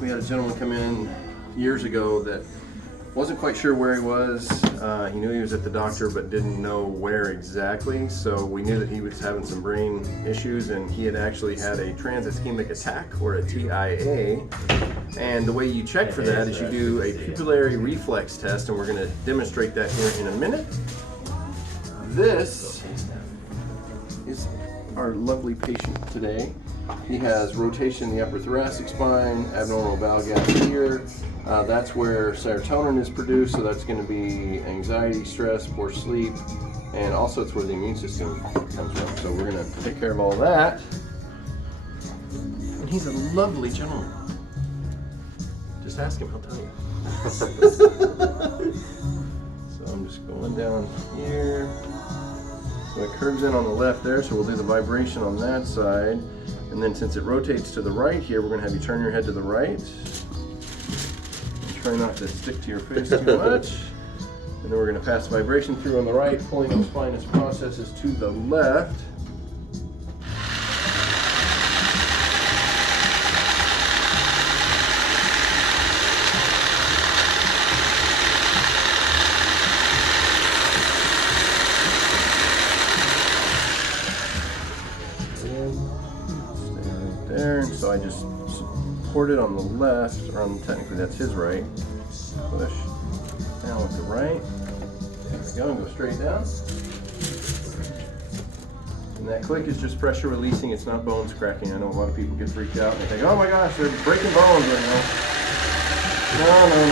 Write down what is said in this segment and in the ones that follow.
We had a gentleman come in years ago that wasn't quite sure where he was. He knew he was at the doctor but didn't know where exactly, so we knew that he was having some brain issues, and he had actually had a trans-ischemic attack, or a TIA. And the way you check for that is you do a pupillary reflex test, and we're going to demonstrate that here in a minute. This is our lovely patient today. He has rotation in the upper thoracic spine, abnormal bowel gas here. That's where serotonin is produced, so that's going to be anxiety, stress, poor sleep, and also it's where the immune system comes from. So we're going to take care of all that. And he's a lovely gentleman. Just ask him, he'll tell you. So I'm just going down here. So it curves in on the left there, so we'll do the vibration on that side. And then since it rotates to the right here, we're going to have you turn your head to the right. Try not to stick to your face too much. And then we're going to pass vibration through on the right, pulling those spinous processes to the left. So I just support it on the left, or technically that's his right. Push down with the right. There we go, and go straight down. And that click is just pressure releasing, it's not bones cracking. I know a lot of people get freaked out and they think, oh my gosh, they're breaking bones right now. No,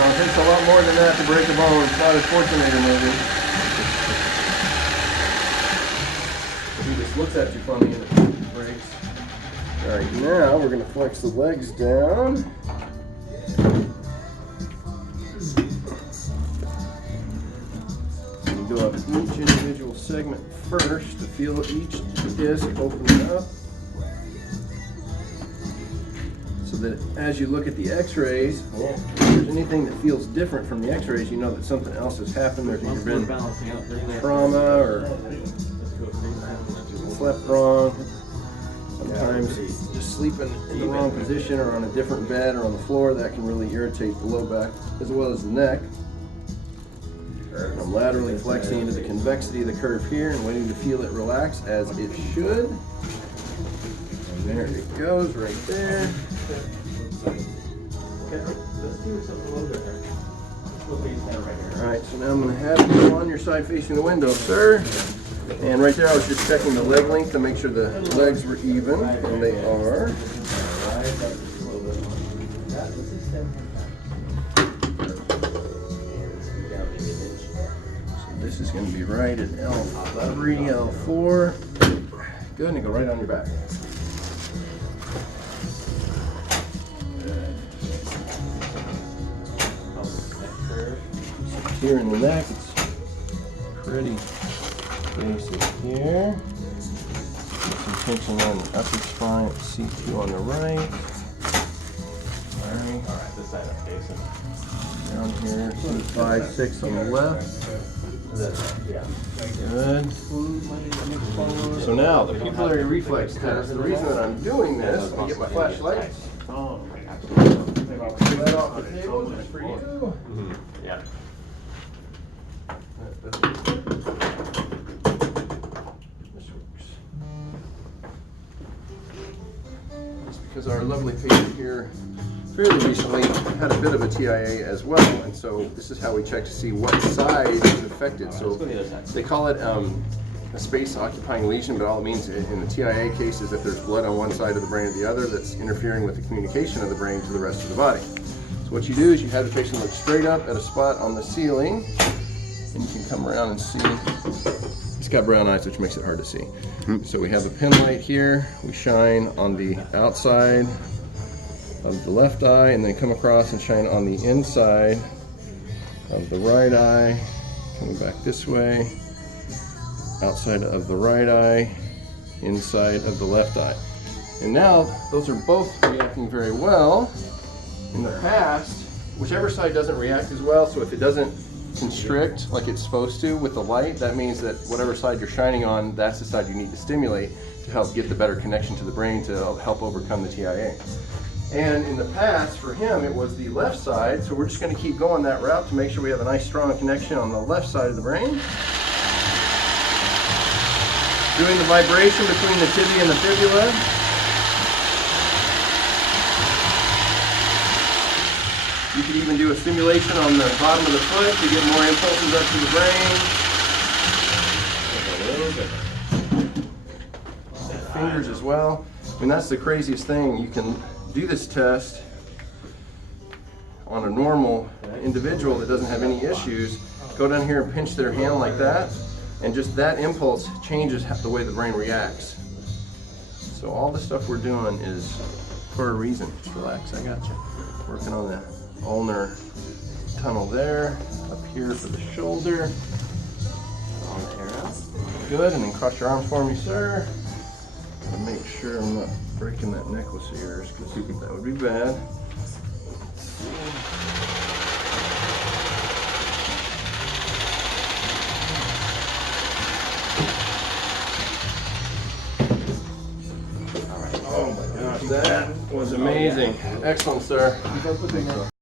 it takes a lot more than that to break a bone. It's not a Schwarzenegger movie. He just looks at you funny and it breaks. Alright, now we're going to flex the legs down. And go up each individual segment first to feel each disc open up. So that as you look at the x-rays, if there's anything that feels different from the x-rays, you know that something else has happened. There's either been trauma or slept wrong. Sometimes just sleeping in the wrong position or on a different bed or on the floor, that can really irritate the low back as well as the neck. And I'm laterally flexing into the convexity of the curve here and waiting to feel it relax as it should. And there it goes right there. Alright, so now I'm going to have you on your side facing the window, sir. And right there I was just checking the leg length to make sure the legs were even, and they are. So this is going to be right at L3, L4. Good, and go right on your back. Here in the neck, it's pretty basic here. Get some tension on the upper spine, C2 on the right. Alright, this side up, Jason. Down here, C5, 6 on the left. Good. So now, the pupillary reflex test. The reason that I'm doing this, let me get my flashlight. That off the table just for you. Yeah. Because our lovely patient here fairly recently had a bit of a TIA as well, and so this is how we check to see what side is affected. So they call it a space-occupying lesion, but all it means in the TIA case is that there's blood on one side of the brain or the other that's interfering with the communication of the brain to the rest of the body. So what you do is you have the patient look straight up at a spot on the ceiling, and you can come around and see. He's got brown eyes, which makes it hard to see. So we have a pin light here. We shine on the outside of the left eye, and then come across and shine on the inside of the right eye, coming back this way, outside of the right eye, inside of the left eye. And now those are both reacting very well. In the past, whichever side doesn't react as well, so if it doesn't constrict like it's supposed to with the light, that means that whatever side you're shining on, that's the side you need to stimulate to help get the better connection to the brain to help overcome the TIA. And in the past, for him, it was the left side, so we're just going to keep going that route to make sure we have a nice strong connection on the left side of the brain. Doing the vibration between the tibia and the fibula. You could even do a stimulation on the bottom of the foot to get more impulses up to the brain. Fingers as well. I mean, that's the craziest thing. You can do this test on a normal individual that doesn't have any issues. Go down here and pinch their hand like that, and just that impulse changes the way the brain reacts. So all the stuff we're doing is for a reason. Just relax, I got you. Working on the ulnar tunnel there, up here for the shoulder. Good, and then cross your arms for me, sir. And make sure I'm not breaking that necklace of yours, because that would be bad. Oh my gosh, that was amazing. Excellent, sir.